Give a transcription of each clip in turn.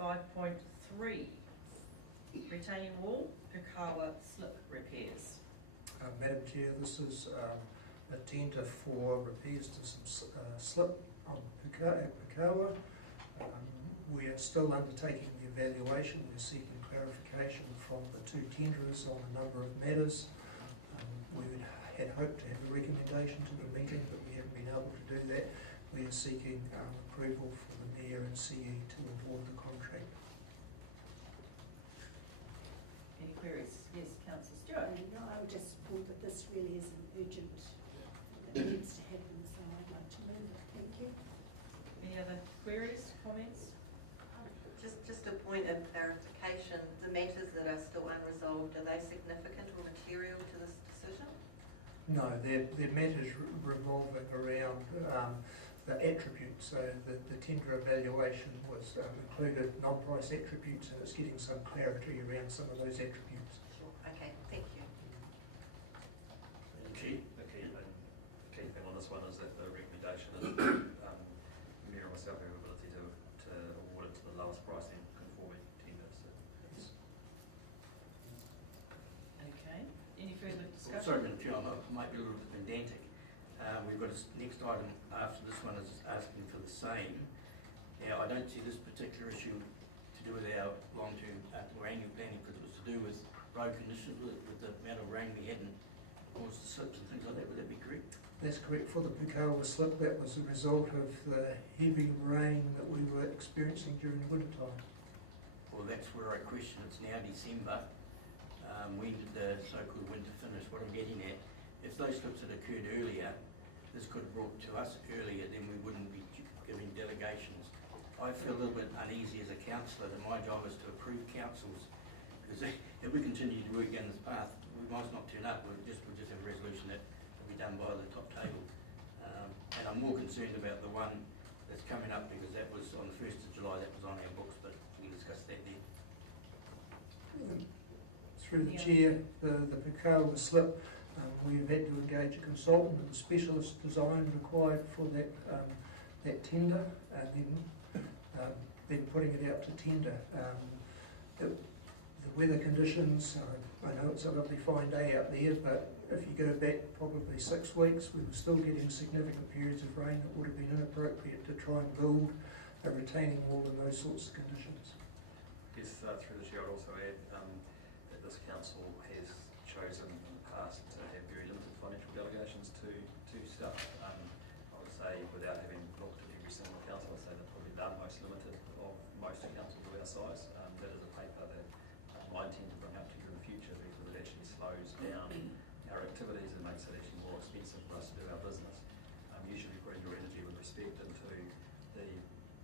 5.3, retaining wall, Pukawa slip repairs. Madam Chair, this is a tender for repairs to some slip on Pukawa. We are still undertaking the evaluation. We're seeking clarification from the two tenderers on a number of matters. We had hoped to have a recommendation to the meeting, but we haven't been able to do that. We are seeking approval for the Mayor and CE to award the contract. Any queries? Yes, Councillor Stewart. No, I would just support that this really is an urgent that needs to happen, so I'd like to move it. Thank you. Any other queries, comments? Just a point of clarification, the matters that are still unresolved, are they significant or material to this decision? No, they're matters revolving around the attributes. So the tender evaluation was included non-price attributes, and it's getting some clarity around some of those attributes. Sure. Okay, thank you. The key thing on this one is that the recommendation is Mayor and myself have the ability to award it to the lowest pricing conforming tender. So Okay. Any further discussion? Sorry, Madam Chair, I might be a little bit pedantic. We've got a next item after this one is asking for the same. Now, I don't see this particular issue to do with our long-term or annual planning, because it was to do with road conditions, with the amount of rain we had and caused the slips and things like that. Would that be correct? That's correct. For the Pukawa slip, that was a result of the heavy rain that we were experiencing during the winter time. Well, that's where I question. It's now December. When did the so-called winter finish? What I'm getting at, if those slips had occurred earlier, this could have brought to us earlier, then we wouldn't be giving delegations. I feel a little bit uneasy as a councillor that my job is to approve councils, because if we continue to work down this path, we might not turn up. We'll just have a resolution that will be done by the top table. And I'm more concerned about the one that's coming up, because that was on the 1st of July, that was on our books, but we can discuss that then. Through the chair, the Pukawa slip, we've had to engage a consultant and the specialist design required for that tender, and then putting it out to tender. The weather conditions, I know it's a lovely fine day out there, but if you go back probably 6 weeks, we were still getting significant periods of rain that would have been inappropriate to try and build a retaining wall in those sorts of conditions. yes, through the chair, I'd also add that this council has chosen in the past to have very limited financial delegations to stuff. I would say, without having looked at every single council, I'd say they're probably the most limited of most councils of our size. That is a paper that I intend to bring up to you in the future, because it actually slows down our activities and makes it actually more expensive for us to do our business. You should be putting your energy with respect into the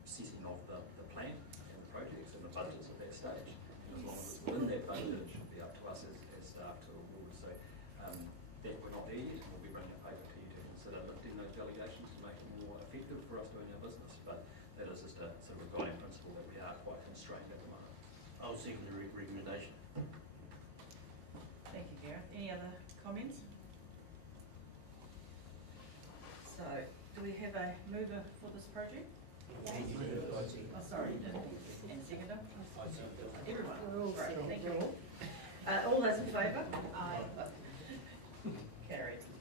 setting of the plan and the projects and the budgets at that stage. And as long as it's within that budget, it should be up to us as staff to award. So that we're not there yet, and we'll be bringing a paper to you to consider lifting those delegations to make it more effective for us doing our business. But that is just a sort of a guiding principle that we are quite constrained at the moment. I'll second the recommendation. Thank you, Gareth. Any other comments? So, do we have a mover for this project? Oh, sorry, and seconder? Everyone. We're all Great, second. thank you all. All those in favour? Aye.